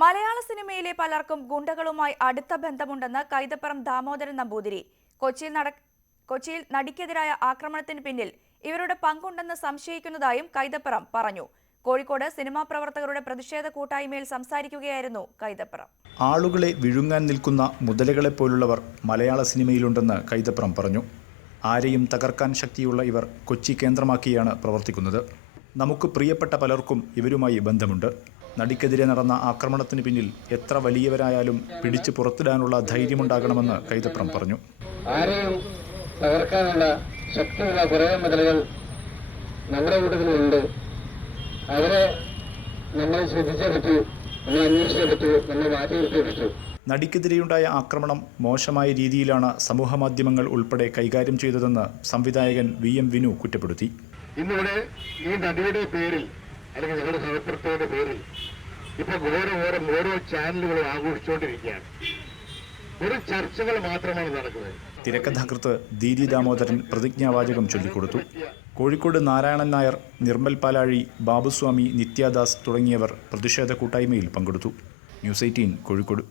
മലയാള സിനിമയിലെ പലർക്കും ഗുണ്ടകളുമായി അടുത്ത ബന്ധമുണ്ടെന്ന് കൈതപ്പുറം ദാമോദരൻ നമ്പൂതിരി. കൊച്ചിയിൽ നടിക്കെതിരായ ആക്രമണത്തിന് പിന്നിൽ ഇവരുടെ പങ്കുണ്ടെന്ന് സംശയിക്കുന്നതായും കൈതപ്പുറം പറഞ്ഞു. കോഴിക്കോട് സിനിമാ പ്രവർത്തകരുടെ പ്രതിഷേധ കൂട്ടായ്മയിൽ സംസാരിക്കുകയായിരുന്നു കൈതപ്പുറം. ആളുകളെ വിഴുങ്ങാൻ നിൽക്കുന്ന മുതലകളെപ്പോലുള്ളവർ മലയാള സിനിമയിലുണ്ടെന്ന് കൈതപ്പുറം പറഞ്ഞു. ആരെയും തകർക്കാൻ ശക്തിയുള്ള ഇവർ കൊച്ചി കേന്ദ്രമാക്കിയാണ് പ്രവർത്തിക്കുന്നത്. നമുക്ക് പ്രിയപ്പെട്ട പലർക്കും ഇവരുമായി ബന്ധമുണ്ട്. നടിക്കെതിരെ നടന്ന ആക്രമണത്തിന് പിന്നിൽ എത്ര വലിയവരായാലും പിടിച്ചു പുറത്തിടാനുള്ള ധൈര്യമുണ്ടാകണമെന്ന് കൈതപ്പുറം പറഞ്ഞു. ആരെയും തകർക്കാനുള്ള ശക്തിയുള്ള കുറേ മുതലുകൾ നമ്മുടെ കൂട്ടത്തിലുണ്ട്. അവരെ നമ്മൾ ശ്രദ്ധിച്ചെടുത്തു, നമ്മൾ അന്വേഷിച്ചെടുത്തു, നമ്മൾ മാറ്റിയെടുത്തെടുത്തു. നടിക്കെതിരെയുണ്ടായ ആക്രമണം മോശമായ രീതിയിലാണ് സമൂഹമാധ്യമങ്ങൾ ഉൾപ്പെടെ കൈകാര്യം ചെയ്തതെന്ന് സംവിധായകൻ VM വിനു കുറ്റപ്പെടുത്തി. ഇന്നിവിടെ ഈ നടിയുടെ പേരിൽ അല്ലെങ്കിൽ ഞങ്ങളുടെ സഹപ്രവർത്തകരുടെ പേരിൽ ഇപ്പൊ ഓരോ ചാനലുകളും ആഘോഷിച്ചുകൊണ്ടിരിക്കുകയാണ്. ഒരു ചർച്ചകൾ മാത്രമാണ് നടക്കുന്നത്. തിരക്കഥാകൃത്ത് ദീദി ദാമോദരൻ പ്രതിജ്ഞാവാചകം ചൊല്ലിക്കൊടുത്തു. കോഴിക്കോട് നാരായണൻ നായർ, നിർമ്മൽ പാലാഴി, ബാബുസ്വാമി, നിത്യദാസ് തുടങ്ങിയവർ പ്രതിഷേധ കൂട്ടായ്മയിൽ പങ്കെടുത്തു. ന്യൂസ് 18 കോഴിക്കോട്.